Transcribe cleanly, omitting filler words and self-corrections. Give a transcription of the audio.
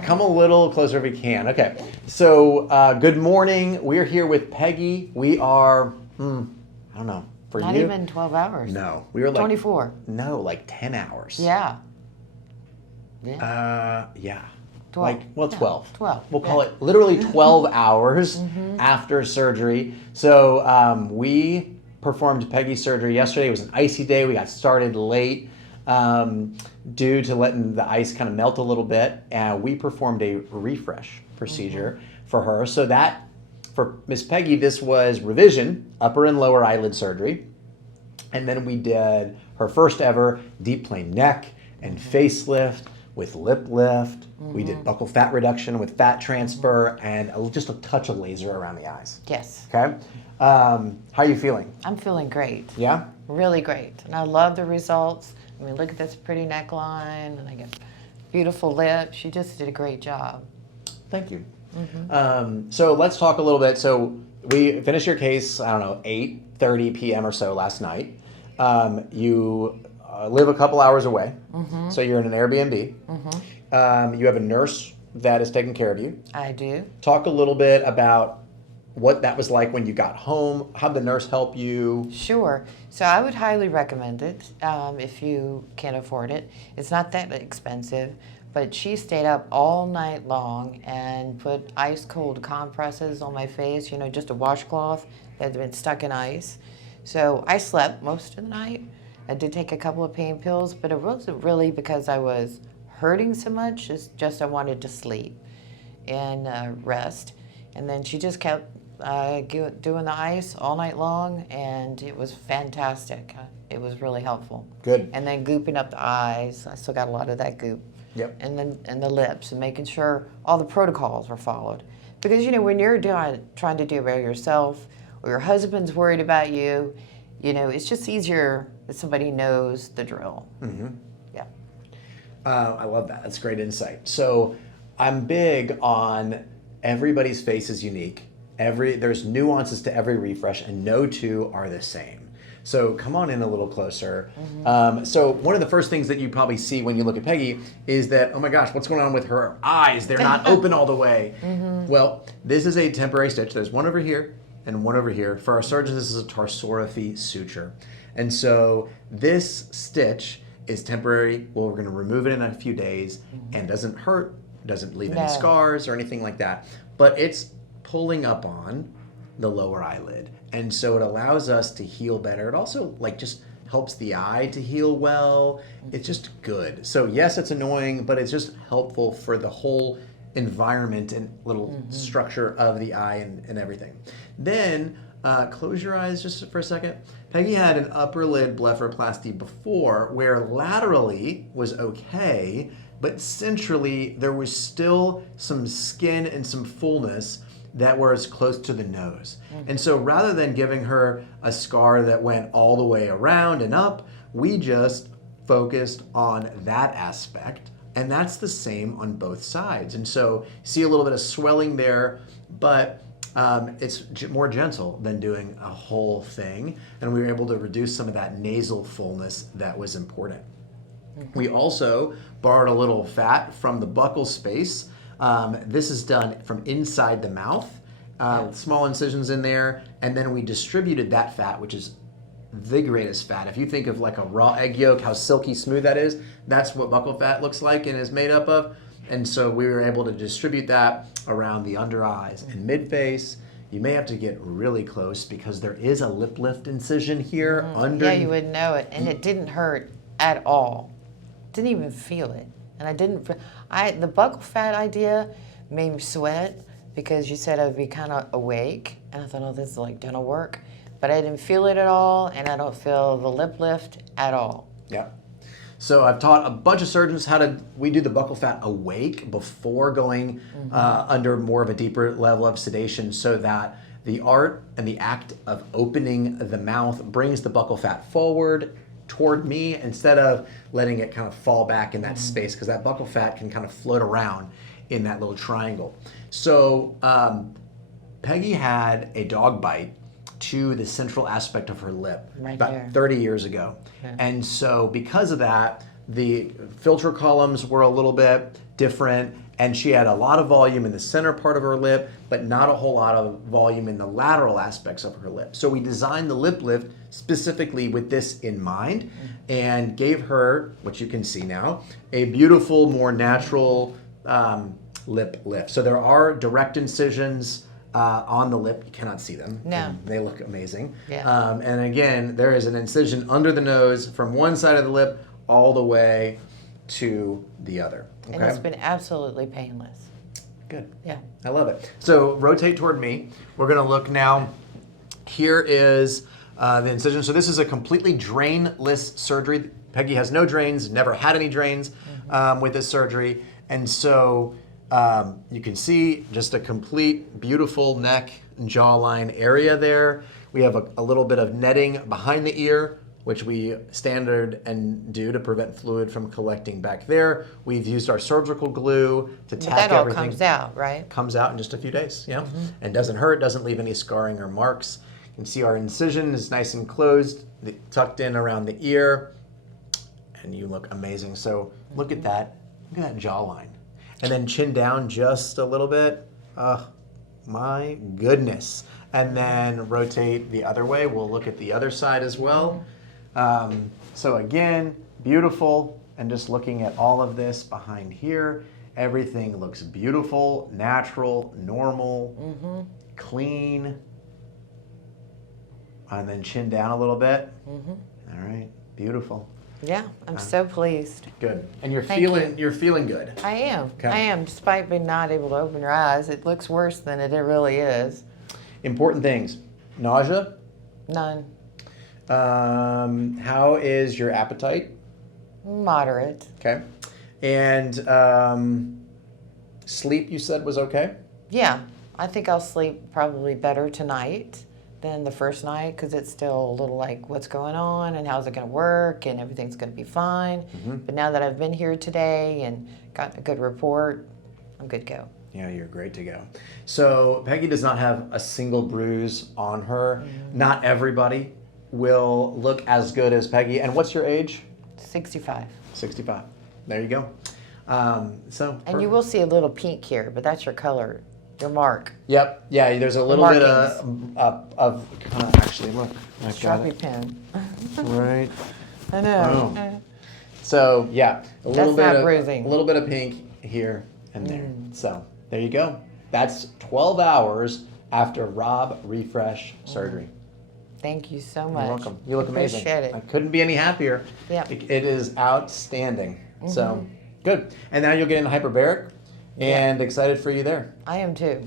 Come a little closer if we can. Okay. So, good morning. We're here with Peggy. We are, I don't know, for Not you? even 12 hours. No. We were like 24. No, like 10 hours. Yeah. Yeah. 12. Like, well, 12. Yeah, 12. We'll call it literally 12 hours after surgery. So, we performed Peggy's surgery yesterday. It was an icy day. We got started late due to letting the ice kind of melt a little bit. And we performed a refresh procedure for her. So that, for Miss Peggy, this was revision, upper and lower eyelid surgery. And then we did her first ever deep plane neck and facelift with lip lift. We did buccal fat reduction with fat transfer and just a touch of laser around the eyes. Yes. Okay. How are you feeling? I'm feeling great. Yeah? Really great. And I love the results. I mean, look at this pretty neckline, and I get beautiful lips. You just did a great job. Thank you. So let's talk a little bit. So we finished your case, I don't know, 8:30 p.m. or so last night. You live a couple hours away, so you're in an Airbnb. You have a nurse that is taking care of you. I do. Talk a little bit about what that was like when you got home. How'd the nurse help you? Sure. So I would highly recommend it if you can afford it. It's not that expensive, but she stayed up all night long and put ice cold compresses on my face, you know, just a washcloth that had been stuck in ice. So I slept most of the night. I did take a couple of pain pills, but it wasn't really because I was hurting so much. It's just I wanted to sleep and rest. And then she just kept doing the ice all night long, and it was fantastic. It was really helpful. Good. And then gooping up the eyes. I still got a lot of that goop. Yep. And then the lips, and making sure all the protocols were followed. Because, you know, when you're trying to do it by yourself, or your husband's worried about you, you know, it's just easier if somebody knows the drill. Yeah. I love that. That's great insight. So I'm big on everybody's face is unique. There's nuances to every refresh, and no two are the same. So come on in a little closer. So one of the first things that you probably see when you look at Peggy is that, oh my gosh, what's going on with her eyes? They're not open all the way. Well, this is a temporary stitch. There's one over here and one over here. For our surgeons, this is a tarsorrhaphy suture. And so this stitch is temporary. Well, we're going to remove it in a few days, and doesn't hurt, doesn't leave any scars or anything like that. But it's pulling up on the lower eyelid, and so it allows us to heal better. It also just helps the eye to heal well. It's just good. So yes, it's annoying, but it's just helpful for the whole environment and little structure of the eye and everything. Then close your eyes just for a second. Peggy had an upper lid blepharoplasty before, where laterally was okay, but centrally there was still some skin and some fullness that was close to the nose. And so rather than giving her a scar that went all the way around and up, we just focused on that aspect, and that's the same on both sides. And so see a little bit of swelling there, but it's more gentle than doing a whole thing, and we were able to reduce some of that nasal fullness that was important. We also borrowed a little fat from the buccal space. This is done from inside the mouth, small incisions in there, and then we distributed that fat, which is the greatest fat. If you think of like a raw egg yolk, how silky smooth that is, that's what buccal fat looks like and is made up of. And so we were able to distribute that around the under eyes and mid face. You may have to get really close because there is a lip lift incision here under. Yeah, you would know it, and it didn't hurt at all. Didn't even feel it. And I didn't, the buccal fat idea made me sweat because you said I'd be kind of awake. And I thought, oh, this is like dental work. But I didn't feel it at all, and I don't feel the lip lift at all. Yeah. So I've taught a bunch of surgeons we do the buccal fat awake before going under more of a deeper level of sedation, so that the art and the act of opening the mouth brings the buccal fat forward toward me instead of letting it kind of fall back in that space, because that buccal fat can kind of float around in that little triangle. So Peggy had a dog bite to the central aspect of her lip about 30 years ago. Yeah. And so because of that, the filter columns were a little bit different, And she had a lot of volume in the center part of her lip, but not a whole lot of volume in the lateral aspects of her lip. So we designed the lip lift specifically with this in mind and gave her, what you can see now, a beautiful, more natural lip lift. So there are direct incisions on the lip. You cannot see them. No. And they look amazing. Yeah. And again, there is an incision under the nose from one side of the lip all the way to the other. Okay? And it's been absolutely painless. Good. Yeah. I love it. So rotate toward me. We're going to look now. Here is the incision. So this is a completely drainless surgery. Peggy has no drains, never had any drains with this surgery. And so you can see just a complete beautiful neck and jawline area there. We have a little bit of netting behind the ear, which we standard and do to prevent fluid from collecting back there. We've used our surgical glue to tack That all everything. comes out, right? Comes out in just a few days, yeah. And doesn't hurt, doesn't leave any scarring or marks. You can see our incision is nice and closed, tucked in around the ear, and you look amazing. So look at that jawline. And then chin down just a little bit. My goodness. And then rotate the other way. We'll look at the other side as well. So again, beautiful. And just looking at all of this behind here, everything looks beautiful, natural, normal, clean. And then chin down a little bit. All right, beautiful. Yeah, I'm so pleased. Good. And you're Thank you're feeling good. I am. Okay. I am, despite being not able to open your eyes. It looks worse than it really is. Important things. Nausea. None. How is your appetite? Moderate. Okay. And sleep, you said, was okay? Yeah, I think I'll sleep probably better tonight than the first night because it's still a little like, what's going on and how's it going to work and everything's going to be fine. But now that I've been here today and got a good report, I'm good to go. Yeah, you're great to go. So Peggy does not have a single bruise on her. Not everybody will look as good as Peggy. And what's your age? 65. 65. There you go. And you will see a little pink here, but that's your color, your mark. Yep. Yeah, there's a little bit of actually, look. I've got Sharpie it. pen. Right. I know. Boom. So yeah, a little That's bit not of bruising. a little bit of pink here and there. So there you go. That's 12 hours after Robb Refresh surgery. Thank you so much. You're welcome. You look amazing. Appreciate it. I couldn't be any happier. Yeah. It is outstanding. So good. And now you'll get into hyperbaric and excited for you there. I am too.